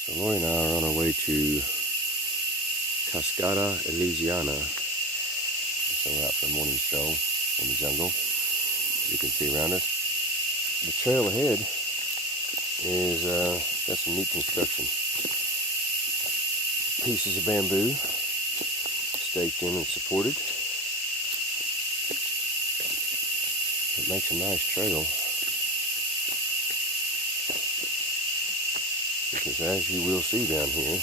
So Lori and I are on our way to Cascada, Elysiana. So we're out for a morning stroll in the jungle, as you can see around us. The trail ahead is got some neat construction. Pieces of bamboo staked in and supported. It makes a nice trail, because as you will see down here,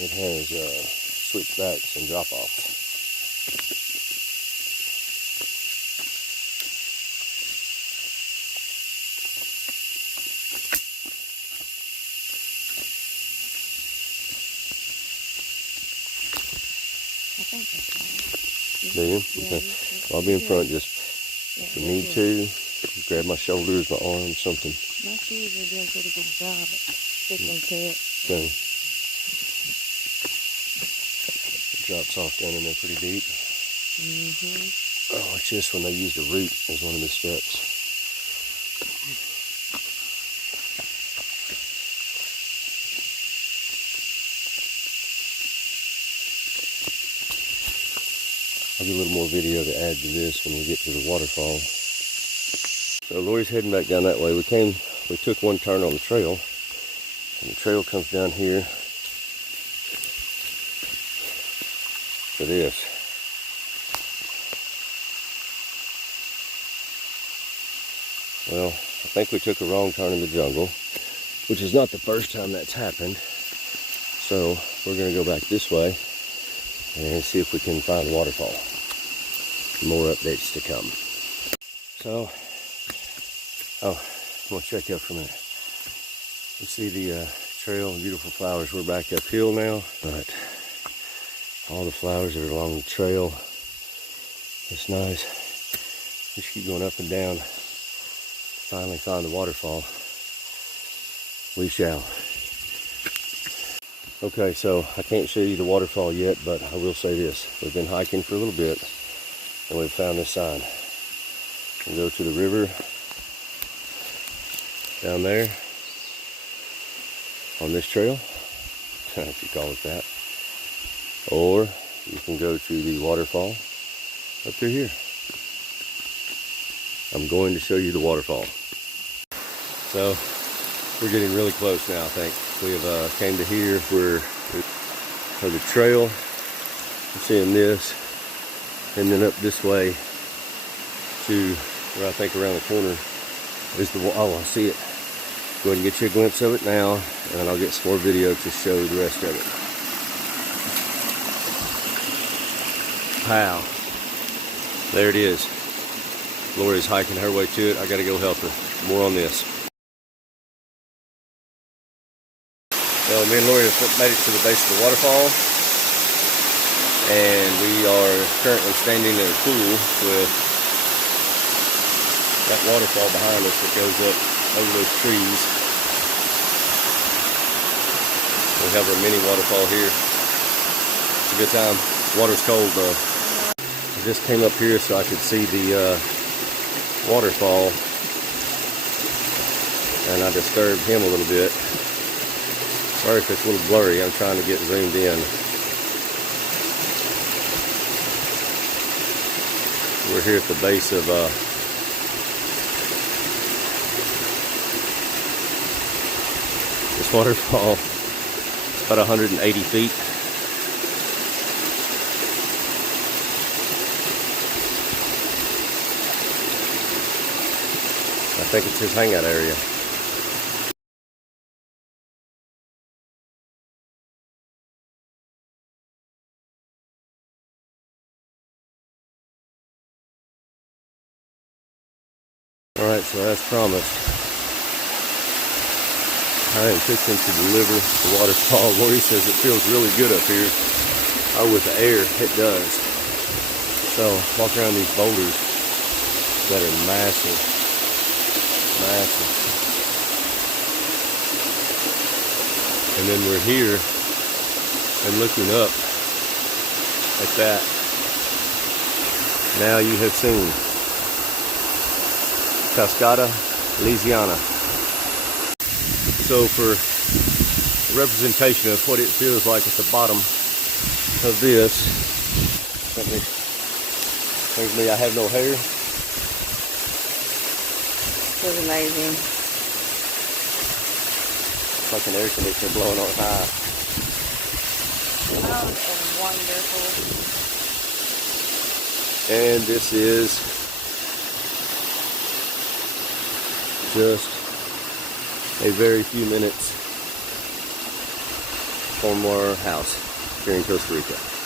it has switchbacks and drop-offs. I think that's right. Do you? Yeah, Okay. I'll be in front just if you need to. Grab my shoulders, my arms, something. My shoes are doing a pretty good job at sticking to it. Okay. It drops off down in there pretty deep. Oh, it's just when they use the root as one of the steps. I'll do a little more video to add to this when we get to the waterfall. So Lori's heading back down that way. We took one turn on the trail, and the trail comes down here to this. Well, I think we took a wrong turn in the jungle, which is not the first time that's happened. So we're gonna go back this way and see if we can find a waterfall. More updates to come. So, I'm gonna check up for a minute. You see the trail and beautiful flowers. We're back uphill now, but all the flowers that are along the trail, it's nice. Just keep going up and down. Finally find the waterfall. We shall. Okay, so I can't show you the waterfall yet, but I will say this. We've been hiking for a little bit, and we've found this sign. You can go to the river down there on this trail, if you call it that, or you can go to the waterfall up through here. I'm going to show you the waterfall. So we're getting really close now, I think. We have came to here where the trail. I'm seeing this, and then up this way to where I think around the corner is the, oh, I see it. Go ahead and get you a glimpse of it now, and then I'll get some more video to show the rest of it. Wow. There it is. Lori's hiking her way to it. I gotta go help her. More on this. Well, me and Lori have made it to the base of the waterfall, and we are currently standing in a pool with that waterfall behind us that goes up over those trees. We have our mini waterfall here. It's a good time. Water's cold though. I just came up here so I could see the waterfall, and I disturbed him a little bit. Sorry if it's a little blurry. I'm trying to get zoomed in. We're here at the base of this waterfall. It's about 180 feet. I think it's his hangout area. Alright, so as promised, I am fixing to deliver the waterfall. Lori says it feels really good up here. Oh, with the air, it does. So, walk around these boulders that are massive. Massive. And then we're here and looking up at that. Now you have seen Cascada, Elysiana. So for representation of what it feels like at the bottom of this, brings me, I have no hair. It was amazing. It's like an air conditioner blowing on high. That was wonderful. And this is just a very few minutes from our house here in Costa Rica.